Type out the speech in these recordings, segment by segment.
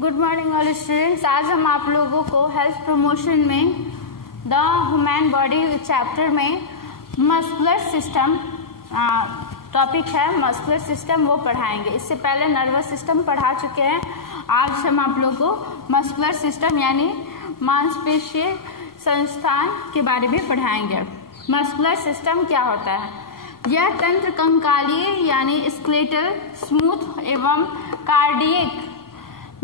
Good morning all students. आज हम आप लोगों को हेल्थ प्रमोशन में द ह्यूमन बॉडी चैप्टर में मस्कुलर सिस्टम टॉपिक है, मस्कुलर सिस्टम वो पढ़ाएंगे। इससे पहले नर्वस सिस्टम पढ़ा चुके हैं। आज हम आप लोगों को मस्कुलर सिस्टम यानी मांसपेशीय संस्थान के बारे में पढ़ाएंगे। मस्कुलर सिस्टम क्या होता है? यह तंत्र कंकालीय यानी स्केलेटल, स्मूथ एवं कार्डियक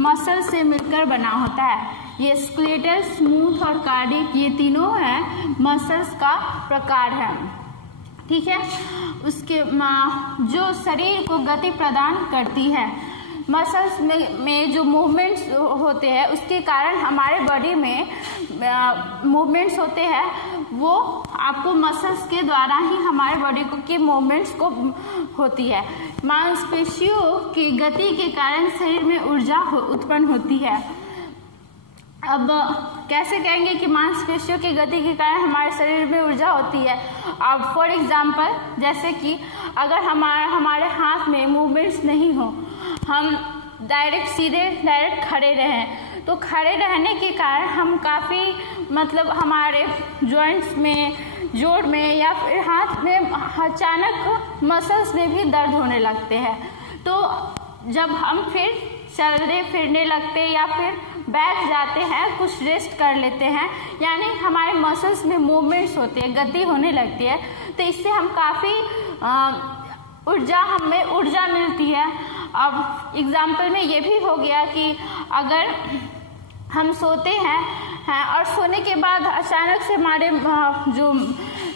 मसल से मिलकर बना होता है। ये स्केलेटल, स्मूथ और कार्डियक ये तीनों है मसल्स का प्रकार है। ठीक है, उसके जो शरीर को गति प्रदान करती है। मसल्स में जो मूवमेंट्स होते हैं उसके कारण हमारे बॉडी में मूवमेंट्स होते हैं, वो आपको मसल्स के द्वारा ही हमारे बॉडी को के मूवमेंट्स को होती है। मांसपेशियों की गति के कारण शरीर में ऊर्जा उत्पन्न होती है। अब कैसे कहेंगे कि मांसपेशियों की गति के कारण हमारे शरीर में ऊर्जा होती है? अब फॉर एग्जांपल, जैसे कि अगर हमारे हाथ में मूवमेंट्स नहीं हो, हम डायरेक्ट खड़े रहें, तो खड़े रहने के कारण हम काफ़ी हमारे जॉइंट्स में, जोड़ में या फिर हाथ में अचानक मसल्स में भी दर्द होने लगते हैं। तो जब हम फिर चलने फिरने लगते या फिर बैठ जाते हैं, कुछ रेस्ट कर लेते हैं, यानी हमारे मसल्स में मूवमेंट्स होते हैं, गति होने लगती है, तो इससे हम काफ़ी हमें ऊर्जा मिलती है। अब एग्जाम्पल में ये भी हो गया कि अगर हम सोते हैं और सोने के बाद अचानक से हमारे जो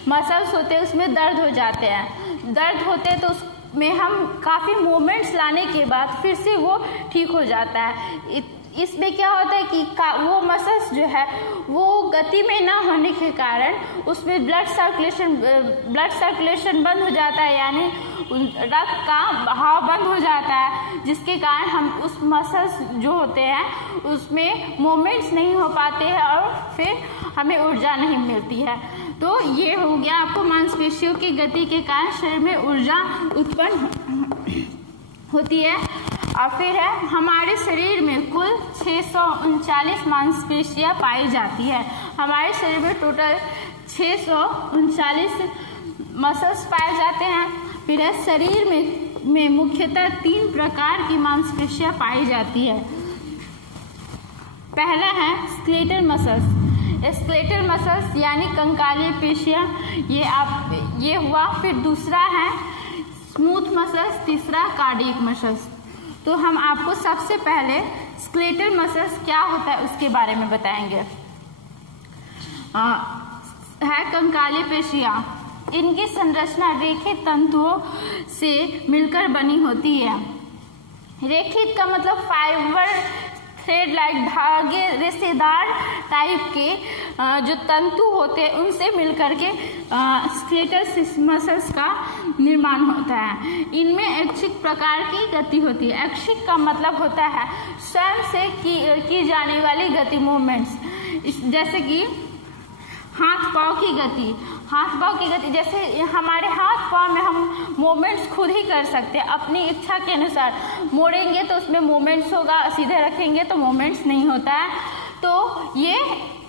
मसल्स होते हैं उसमें दर्द हो जाते हैं। दर्द होते हैं तो उसमें हम काफ़ी मूवमेंट्स लाने के बाद फिर से वो ठीक हो जाता है। इसमें क्या होता है कि वो मसल्स जो है वो गति में ना होने के कारण उसमें ब्लड सर्कुलेशन बंद हो जाता है, यानी रक्त का बहाव बंद हो जाता है, जिसके कारण हम उस मसल्स जो होते हैं उसमें मूवमेंट्स नहीं हो पाते हैं और फिर हमें ऊर्जा नहीं मिलती है। तो ये हो गया आपको मांसपेशियों की गति के कारण शरीर में ऊर्जा उत्पन्न होती है। और फिर है हमारे शरीर में कुल 639 मांसपेशियां पाई जाती है। हमारे शरीर में टोटल 639 मसल्स पाए जाते हैं। फिर है शरीर में मुख्यतः 3 प्रकार की मांसपेशियां पाई जाती है। पहला है स्केलेटल मसल्स। स्केलेटल मसल्स यानी कंकालीय पेशियां, ये हुआ। फिर दूसरा है स्मूथ मसल्स, तीसरा कार्डियक मसल्स। तो हम आपको सबसे पहले स्केलेटल मसल्स क्या होता है उसके बारे में बताएंगे। है कंकालीय पेशियां, इनकी संरचना रेखित तंतुओं से मिलकर बनी होती है। रेखित का मतलब फाइबर थ्रेड लाइक, धागे रेशेदार टाइप के जो तंतु होते हैं उनसे मिलकर के स्केलेटल मसल्स का निर्माण होता है। इनमें ऐच्छिक प्रकार की गति होती है। ऐच्छिक का मतलब होता है स्वयं से की जाने वाली गति, मूवमेंट्स। जैसे कि हाथ पांव की गति, जैसे हमारे हाथ पांव में हम मूवमेंट्स खुद ही कर सकते हैं अपनी इच्छा के अनुसार। मोड़ेंगे तो उसमें मूवमेंट्स होगा, सीधे रखेंगे तो मूवमेंट्स नहीं होता है। तो ये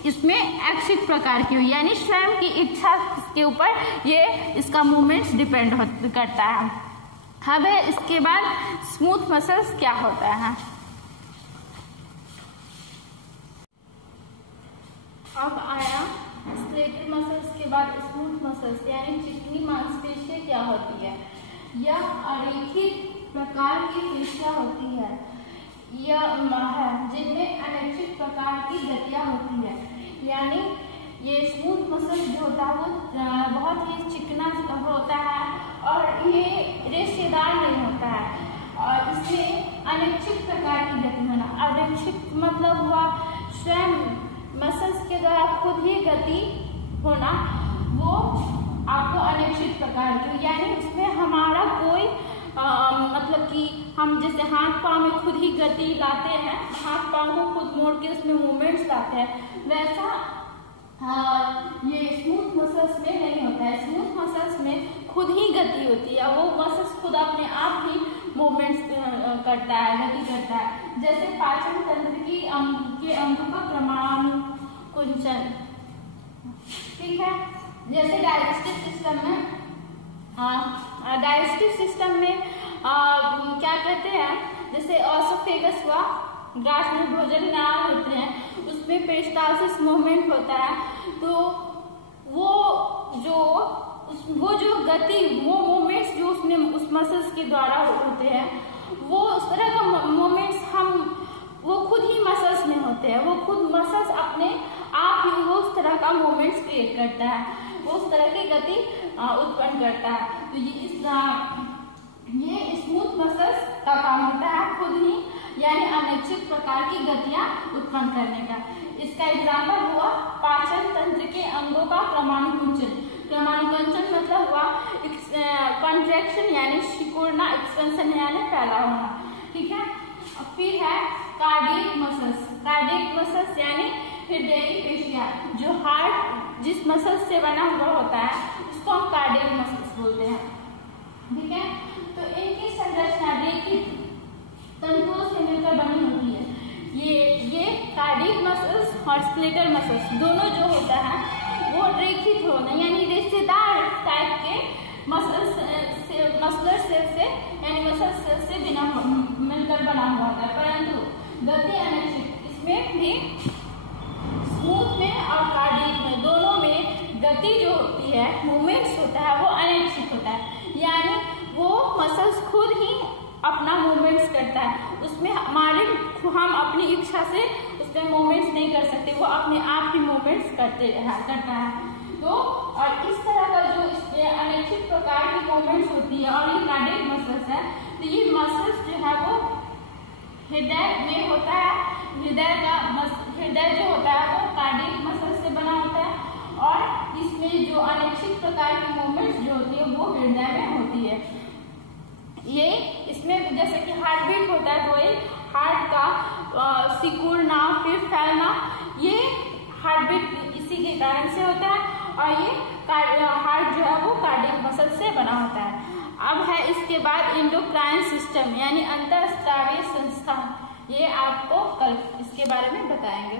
इसमें ऐच्छिक प्रकार की हुई, यानी स्वयं की इच्छा के ऊपर ये इसका मूवमेंट्स डिपेंड करता है। अब है इसके बाद स्मूथ मसल्स क्या होता है। अब आया स्केलेटल मसल्स के बाद स्मूथ मसल्स यानी चिकनी मांसपेशियां क्या होती है। यह अरेखित प्रकार की पेशियां होती है, यह है जिनमें अनैच्छिक प्रकार की गतियां होती है। यानी ये स्मूथ मसल्स जो होता है वो बहुत ही चिकना होता है और ये रेशेदार नहीं होता है, और इसमें अनैच्छिक प्रकार की गति होना। अनैच्छिक मतलब हुआ स्वयं मसल्स के द्वारा खुद ही गति होना, वो आपको अनैच्छिक प्रकार की, यानी उसमें हमारा कोई कि हम जैसे हाथ पांव में खुद ही गति लाते हैं, हाथ पांव को खुद मोड़ के उसमें मूवमेंट्स लाते हैं, वैसा ये स्मूथ मसल्स में नहीं होता है। स्मूथ मसल्स में खुद ही गति होती है, वो मसल्स खुद अपने आप ही मूवमेंट्स करता है, गति करता है। जैसे पाचन तंत्र के अंगों का क्रमानुकुंचन, ठीक है। जैसे डाइजेस्टिव सिस्टम में क्या कहते हैं, जैसे ऑसोफेगस हुआ, गांठ में भोजन नाल होते हैं, उसमें पेरिस्टालसिस मूवमेंट होता है। तो वो जो गति, वो मूवमेंट्स जो उसमें उस मसल्स के द्वारा होते हैं, वो उस तरह का मूवमेंट्स वो खुद ही मसल्स में होते हैं। वो खुद मसल्स अपने आप ही वो उस तरह का मूवमेंट्स क्रिएट करता है, वो उस तरह की गति उत्पन्न करता है। तो ये स्मूथ मसल्स का काम होता है खुद ही, यानी अनिश्चित प्रकार की गतियां उत्पन्न करने का। इसका एग्जाम्पल हुआ पाचन तंत्र के अंगों का क्रमानुकुंचन। क्रमानुकुंचन मतलब हुआ कॉन्ट्रैक्शन यानी सिकुड़ना, एक्सपेंशन यानी फैला होना, ठीक है। फिर है कार्डियक मसल्स। कार्डियक मसल्स यानी हृदय की पेशियां, जो हार्ट जिस मसल्स से बना हुआ होता है उसको हम कार्डियक मसल्स बोलते हैं, ठीक है। तो इनकी संरचना रेखित तंतुओं से मिलकर बनी होती है। ये कार्डियक मसल्स और स्केलेटल मसल्स दोनों जो होता है वो रेखित होना यानी रेशेदार टाइप के मसलर सेल से यानी मसल सेल से मिलकर बना हुआ होता है, परंतु गति अनिश्चित। इसमें भी स्मूथ में और कार्डियक में दोनों में गति जो होती है, मूवमेंट्स होता है, वो अनिश्चित होता है, यानी वो मसल्स खुद ही अपना मूवमेंट्स करता है। उसमें हम अपनी इच्छा से उसमें मूवमेंट्स नहीं कर सकते, वो अपने आप ही मूवमेंट्स करता है। तो और इस तरह का जो अनिश्चित प्रकार की मूवमेंट्स होती है और ये कार्डियक मसल्स है, तो ये मसल्स जो है वो हृदय में होता है। हृदय जो होता है वो कार्डियक मसल्स से बना होता है और इसमें जो अनिश्चित प्रकार की मूवमेंट्स जो होती है वो हृदय में होती है। ये इसमें जैसे कि हार्ट बीट होता है, तो ये हार्ट का सिकुड़ना फिर फैलना, ये हार्ट बीट इसी के कारण से होता है और ये हार्ट जो है वो कार्डियक मसल से बना होता है। अब है इसके बाद एंडोक्राइन सिस्टम यानी अंतःस्रावी संस्था, ये आपको कल इसके बारे में बताएंगे।